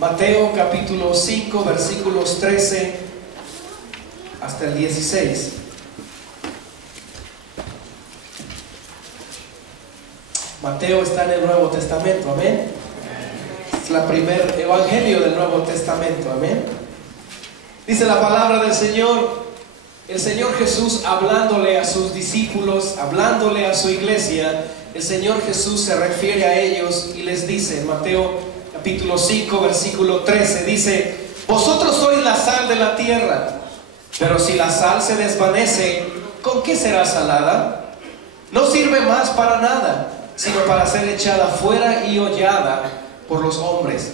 Mateo capítulo 5, versículos 13 hasta el 16. Mateo está en el Nuevo Testamento, amén. Es el primer evangelio del Nuevo Testamento, amén. Dice la palabra del Señor, el Señor Jesús hablándole a sus discípulos, hablándole a su iglesia. El Señor Jesús se refiere a ellos y les dice en Mateo capítulo 5, versículo 13, dice: vosotros sois la sal de la tierra, pero si la sal se desvanece, ¿con qué será salada? No sirve más para nada, sino para ser echada fuera y hollada por los hombres.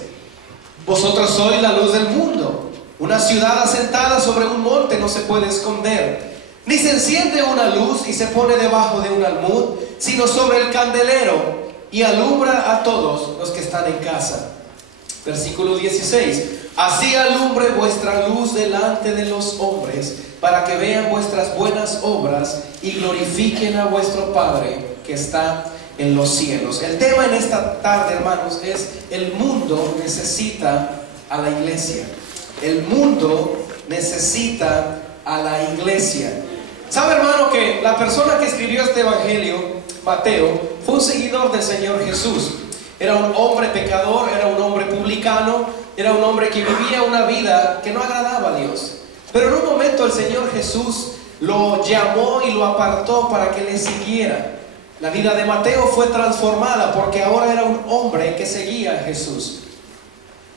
Vosotros sois la luz del mundo. Una ciudad asentada sobre un monte no se puede esconder, ni se enciende una luz y se pone debajo de un almud, sino sobre el candelero, y alumbra a todos los que están en casa. Versículo 16: así alumbre vuestra luz delante de los hombres, para que vean vuestras buenas obras y glorifiquen a vuestro Padre que está en los cielos. El tema en esta tarde, hermanos, es: el mundo necesita a la iglesia. El mundo necesita a la iglesia. ¿Sabe, hermano, que la persona que escribió este evangelio, Mateo, fue un seguidor del Señor Jesús? Era un hombre pecador, era un hombre publicano, era un hombre que vivía una vida que no agradaba a Dios. Pero en un momento el Señor Jesús lo llamó y lo apartó para que le siguiera. La vida de Mateo fue transformada porque ahora era un hombre que seguía a Jesús.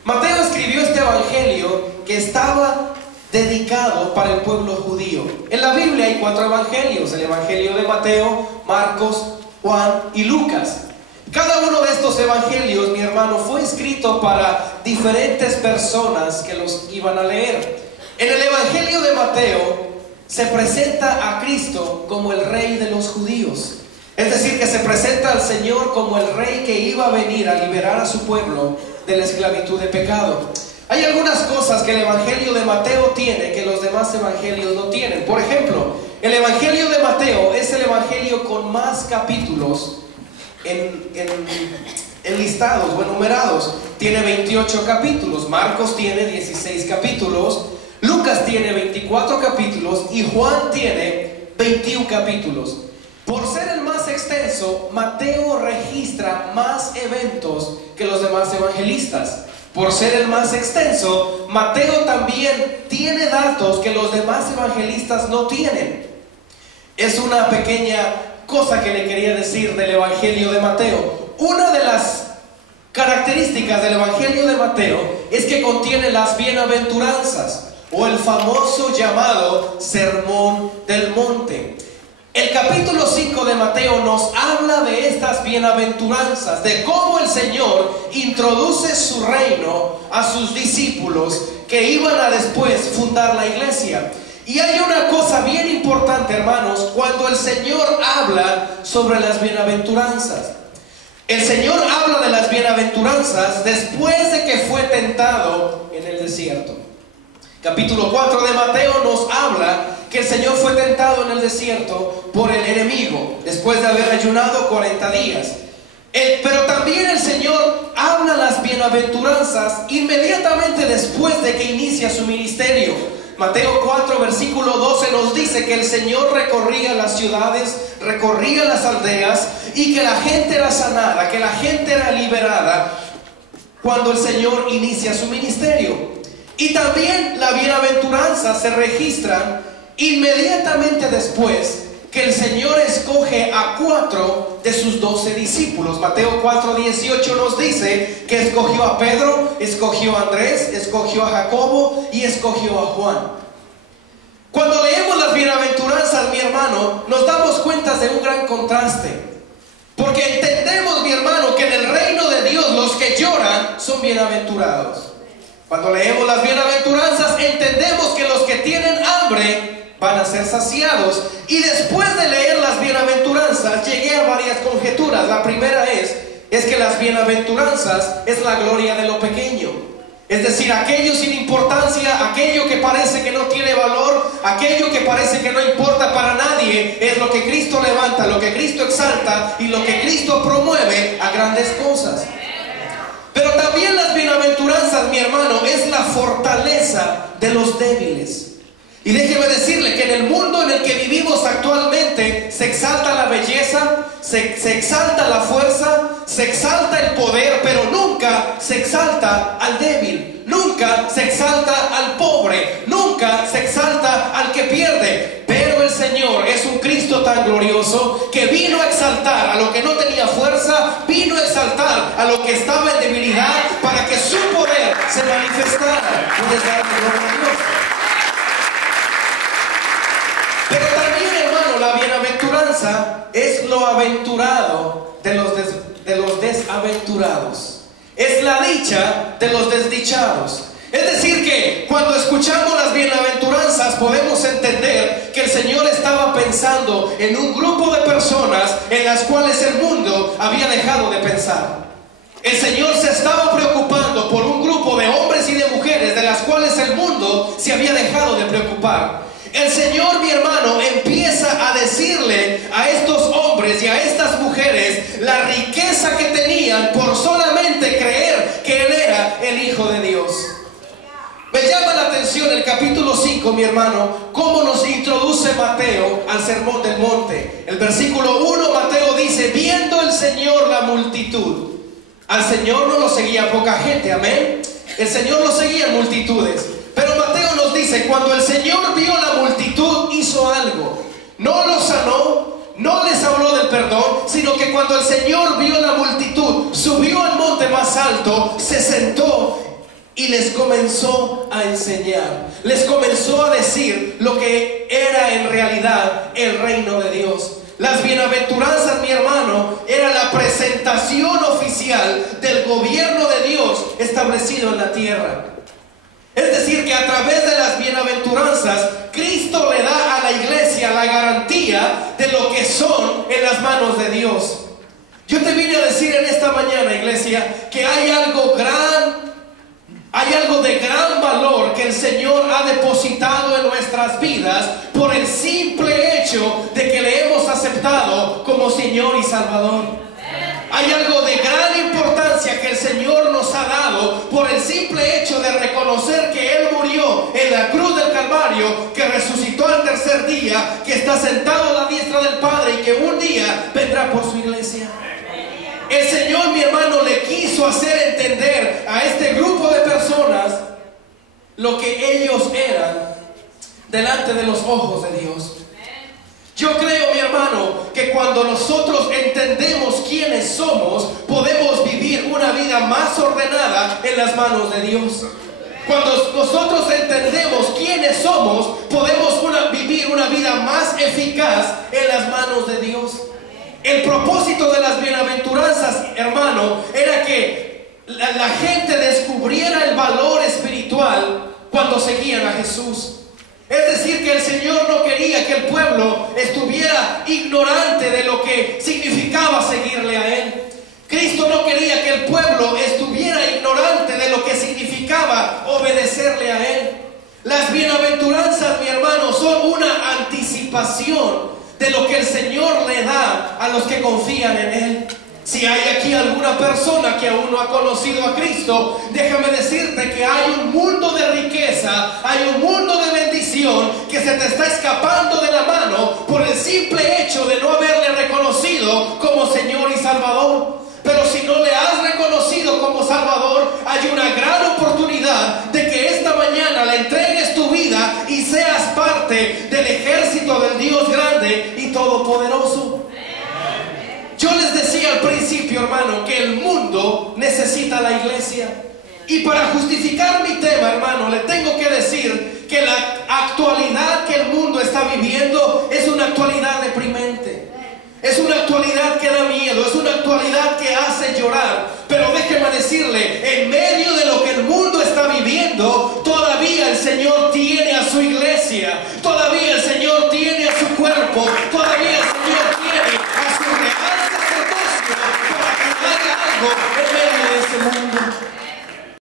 Mateo escribió este evangelio que estaba dedicado para el pueblo judío. En la Biblia hay 4 evangelios: el evangelio de Mateo, Marcos, Juan y Lucas. Cada uno de estos evangelios, mi hermano, fue escrito para diferentes personas que los iban a leer. En el evangelio de Mateo se presenta a Cristo como el rey de los judíos. Es decir, que se presenta al Señor como el rey que iba a venir a liberar a su pueblo de la esclavitud de pecado. Hay algunas cosas que el evangelio de Mateo tiene que los demás evangelios no tienen. Por ejemplo, el evangelio de Mateo es el evangelio con más capítulos enlistados o enumerados. Tiene 28 capítulos. Marcos tiene 16 capítulos. Lucas tiene 24 capítulos y Juan tiene 21 capítulos. Por ser el más extenso, Mateo registra más eventos que los demás evangelistas. Por ser el más extenso, Mateo también tiene datos que los demás evangelistas no tienen. Es una pequeña cosa que le quería decir del evangelio de Mateo. Una de las características del evangelio de Mateo es que contiene las bienaventuranzas, o el famoso llamado Sermón del Monte. El capítulo 5 de Mateo nos habla de estas bienaventuranzas, de cómo el Señor introduce su reino a sus discípulos que iban a después fundar la iglesia. Y hay una cosa bien importante, hermanos, cuando el Señor habla sobre las bienaventuranzas. El Señor habla de las bienaventuranzas después de que fue tentado en el desierto. Capítulo 4 de Mateo nos habla que el Señor fue tentado en el desierto por el enemigo, después de haber ayunado 40 días. Pero también el Señor habla las bienaventuranzas inmediatamente después de que inicia su ministerio. Mateo 4, versículo 12 nos dice que el Señor recorría las ciudades, recorría las aldeas, y que la gente era sanada, que la gente era liberada cuando el Señor inicia su ministerio. Y también las bienaventuranzas se registran inmediatamente después que el Señor escoge a 4 de sus 12 discípulos. Mateo 4:18 nos dice que escogió a Pedro, escogió a Andrés, escogió a Jacobo y escogió a Juan. Cuando leemos las bienaventuranzas, mi hermano, nos damos cuenta de un gran contraste, porque entendemos, mi hermano, que en el reino de Dios los que lloran son bienaventurados. Cuando leemos las bienaventuranzas, entendemos que los que tienen hambre van a ser saciados. Y después de leer las bienaventuranzas, llegué a varias conjeturas. La primera es que las bienaventuranzas es la gloria de lo pequeño. Es decir, aquello sin importancia, aquello que parece que no tiene valor, aquello que parece que no importa para nadie, es lo que Cristo levanta, lo que Cristo exalta y lo que Cristo promueve a grandes cosas. Pero también las bienaventuranzas bienaventuranzas, mi hermano, es la fortaleza de los débiles. Y déjeme decirle que en el mundo en el que vivimos actualmente se exalta la belleza, se exalta la fuerza, se exalta el poder, pero nunca se exalta al débil, nunca se exalta al pobre, nunca se exalta al que pierde. Pero el Señor es un Cristo tan glorioso que vino a exaltar a lo que no tenía fuerza, vino a exaltar a lo que estaba en debilidad para que su poder se manifestara. ¿Puedes darle gloria a Dios? Pero también, hermano, la bienaventuranza es lo aventurado de los desaventurados. Es la dicha de los desdichados. Es decir que cuando escuchamos las bienaventuranzas podemos entender que el Señor estaba pensando en un grupo de personas en las cuales el mundo había dejado de pensar. El Señor se estaba preocupando por un grupo de hombres y de mujeres de las cuales el mundo se había dejado de preocupar. El Señor, mi hermano, empieza a decirle a estos hombres y a estas mujeres la riqueza que tenían por solamente creer que Él era el Hijo de Dios. Me llama la atención el capítulo 5, mi hermano, cómo nos introduce Mateo al Sermón del Monte. El versículo 1, Mateo dice: viendo el Señor la multitud. Al Señor no lo seguía poca gente, amén. El Señor lo seguía en multitudes. Pero Mateo nos dice: cuando el Señor vio la multitud, hizo algo. No los sanó, no les habló del perdón, sino que cuando el Señor vio la multitud, subió al monte más alto, se sentó y les comenzó a enseñar. Les comenzó a decir lo que era en realidad el reino de Dios. Las bienaventuranzas, mi hermano, era la presentación oficial del gobierno de Dios establecido en la tierra. Es decir, que a través de las bienaventuranzas, Cristo le da a la iglesia la garantía de lo que son en las manos de Dios. Yo te vine a decir en esta mañana, iglesia, que hay algo de gran valor que el Señor ha depositado en nuestras vidas por el simple hecho de que le hemos aceptado como Señor y Salvador. Hay algo de gran importancia que el Señor nos ha dado por el simple hecho de reconocer que Él murió en la cruz del Calvario, que resucitó al tercer día, que está sentado a la diestra del Padre y que un día vendrá por su iglesia. El Señor, mi hermano, le quiso hacer entender a este grupo de personas lo que ellos eran delante de los ojos de Dios. Yo creo, mi hermano, que cuando nosotros entendemos quiénes somos, podemos vivir una vida más ordenada en las manos de Dios. Cuando nosotros entendemos quiénes somos, podemos vivir una vida más eficaz en las manos de Dios. El propósito de las bienaventuranzas, hermano, era que la gente descubriera el valor espiritual cuando seguían a Jesús. Es decir, que el Señor no quería que el pueblo estuviera ignorante de lo que significaba seguirle a Él. Cristo no quería que el pueblo estuviera ignorante de lo que significaba obedecerle a Él. Las bienaventuranzas, mi hermano, son una anticipación de lo que el Señor le da a los que confían en Él. Si hay aquí alguna persona que aún no ha conocido a Cristo, déjame decirte que hay un mundo de riqueza, hay un mundo de bendición que se te está escapando de la mano por el simple hecho de no haberle reconocido como Señor y Salvador. Pero si no le has reconocido como Salvador, hay una gran oportunidad de que esta mañana le entregues tu vida y seas parte del ejército del Dios grande y todopoderoso. Yo les decía al principio, hermano, que el mundo necesita la iglesia. Y para justificar mi tema, hermano, le tengo que decir que la actualidad que el mundo está viviendo es una actualidad deprimente. Es una actualidad que da miedo, es una actualidad que hace llorar. Pero déjeme decirle, en medio